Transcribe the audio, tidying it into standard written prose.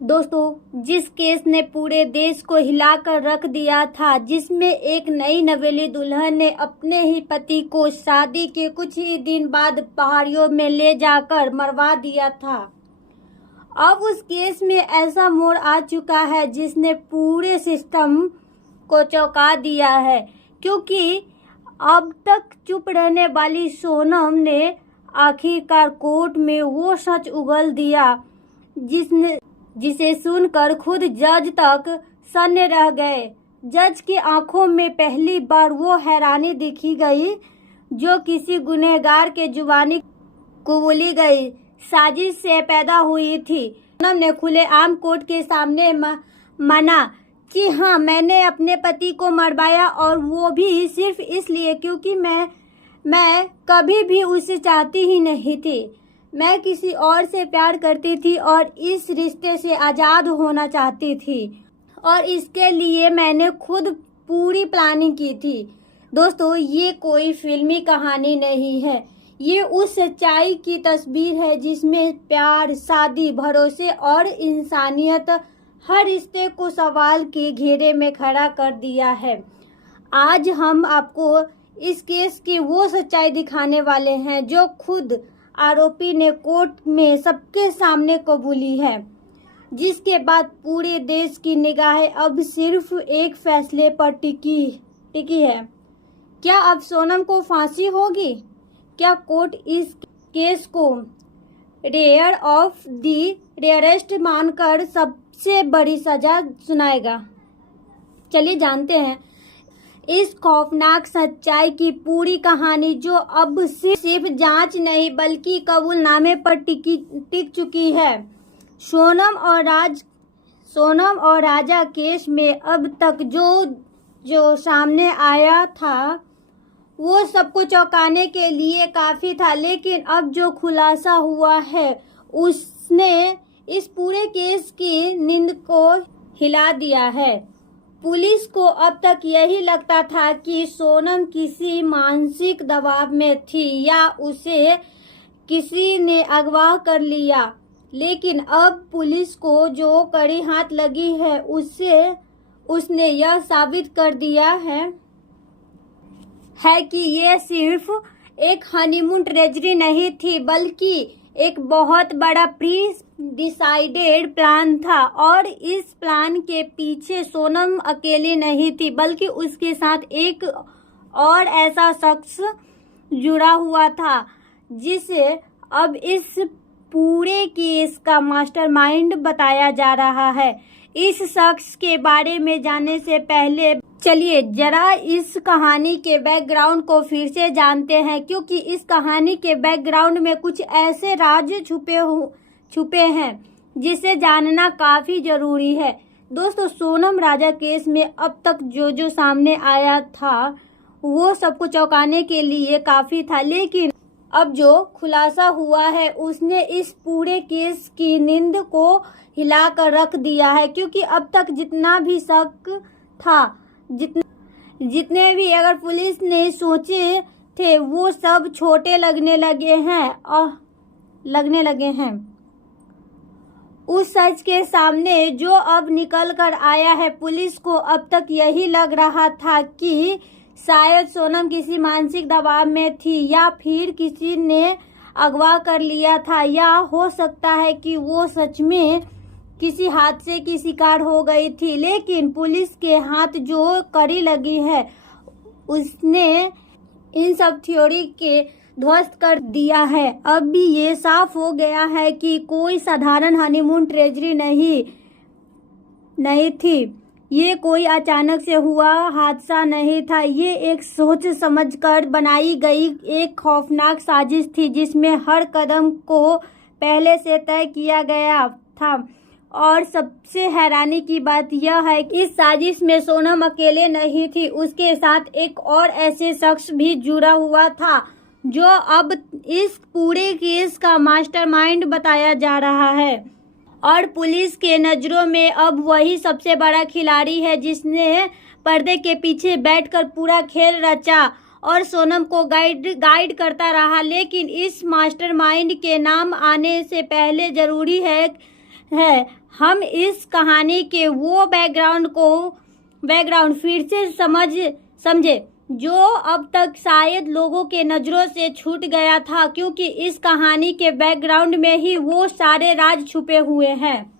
दोस्तों, जिस केस ने पूरे देश को हिलाकर रख दिया था, जिसमें एक नई नवेली दुल्हन ने अपने ही पति को शादी के कुछ ही दिन बाद पहाड़ियों में ले जाकर मरवा दिया था, अब उस केस में ऐसा मोड़ आ चुका है जिसने पूरे सिस्टम को चौंका दिया है। क्योंकि अब तक चुप रहने वाली सोनम ने आखिरकार कोर्ट में वो सच उगल दिया जिसे सुनकर खुद जज तक सन्न रह गए। जज की आंखों में पहली बार वो हैरानी दिखी गई जो किसी गुनहगार के जुबानी कबूली गई साजिश से पैदा हुई थी। सोनम ने खुलेआम कोर्ट के सामने माना कि हाँ, मैंने अपने पति को मरवाया, और वो भी सिर्फ इसलिए क्योंकि मैं कभी भी उसे चाहती ही नहीं थी। मैं किसी और से प्यार करती थी और इस रिश्ते से आज़ाद होना चाहती थी, और इसके लिए मैंने खुद पूरी प्लानिंग की थी। दोस्तों, ये कोई फिल्मी कहानी नहीं है, ये उस सच्चाई की तस्वीर है जिसमें प्यार, शादी, भरोसे और इंसानियत हर रिश्ते को सवाल के घेरे में खड़ा कर दिया है। आज हम आपको इस केस की वो सच्चाई दिखाने वाले हैं जो खुद आरोपी ने कोर्ट में सबके सामने कबूली है, जिसके बाद पूरे देश की निगाहें अब सिर्फ एक फैसले पर टिकी है। क्या अब सोनम को फांसी होगी? क्या कोर्ट इस केस को रेयर ऑफ द रेयरेस्ट मानकर सबसे बड़ी सजा सुनाएगा? चलिए जानते हैं इस खौफनाक सच्चाई की पूरी कहानी, जो अब सिर्फ जांच नहीं बल्कि कबूलनामे पर टिक चुकी है। सोनम और राजा केस में अब तक जो सामने आया था वो सबको चौंकाने के लिए काफी था, लेकिन अब जो खुलासा हुआ है उसने इस पूरे केस की नींद को हिला दिया है। पुलिस को अब तक यही लगता था कि सोनम किसी मानसिक दबाव में थी या उसे किसी ने अगवा कर लिया, लेकिन अब पुलिस को जो कड़ी हाथ लगी है उसने यह साबित कर दिया है कि ये सिर्फ एक हनीमून ट्रेजडी नहीं थी, बल्कि एक बहुत बड़ा प्री डिसाइडेड प्लान था। और इस प्लान के पीछे सोनम अकेली नहीं थी, बल्कि उसके साथ एक और ऐसा शख्स जुड़ा हुआ था जिसे अब इस पूरे केस का मास्टरमाइंड बताया जा रहा है। इस शख्स के बारे में जानने से पहले चलिए जरा इस कहानी के बैकग्राउंड को फिर से जानते हैं, क्योंकि इस कहानी के बैकग्राउंड में कुछ ऐसे राज छुपे हैं जिसे जानना काफी जरूरी है। दोस्तों, सोनम राजा केस में अब तक जो सामने आया था वो सबको चौंकाने के लिए काफी था, लेकिन अब जो खुलासा हुआ है उसने इस पूरे केस की नींद को हिलाकर रख दिया है। क्योंकि अब तक जितना भी शक था, जितने भी अगर पुलिस ने सोचे थे, वो सब छोटे लगने लगे हैं उस सच के सामने जो अब निकल कर आया है। पुलिस को अब तक यही लग रहा था कि शायद सोनम किसी मानसिक दबाव में थी, या फिर किसी ने अगवा कर लिया था, या हो सकता है कि वो सच में किसी हादसे की शिकार हो गई थी। लेकिन पुलिस के हाथ जो कड़ी लगी है उसने इन सब थ्योरी के ध्वस्त कर दिया है। अब भी ये साफ हो गया है कि कोई साधारण हनीमून ट्रेजडी नहीं थी, ये कोई अचानक से हुआ हादसा नहीं था, ये एक सोच समझकर बनाई गई एक खौफनाक साजिश थी जिसमें हर कदम को पहले से तय किया गया था। और सबसे हैरानी की बात यह है कि इस साजिश में सोनम अकेले नहीं थी, उसके साथ एक और ऐसे शख्स भी जुड़ा हुआ था जो अब इस पूरे केस का मास्टरमाइंड बताया जा रहा है। और पुलिस के नजरों में अब वही सबसे बड़ा खिलाड़ी है जिसने पर्दे के पीछे बैठकर पूरा खेल रचा और सोनम को गाइड करता रहा। लेकिन इस मास्टरमाइंड के नाम आने से पहले जरूरी है है। हम इस कहानी के वो बैकग्राउंड फिर से समझे जो अब तक शायद लोगों के नजरों से छूट गया था, क्योंकि इस कहानी के बैकग्राउंड में ही वो सारे राज छुपे हुए हैं।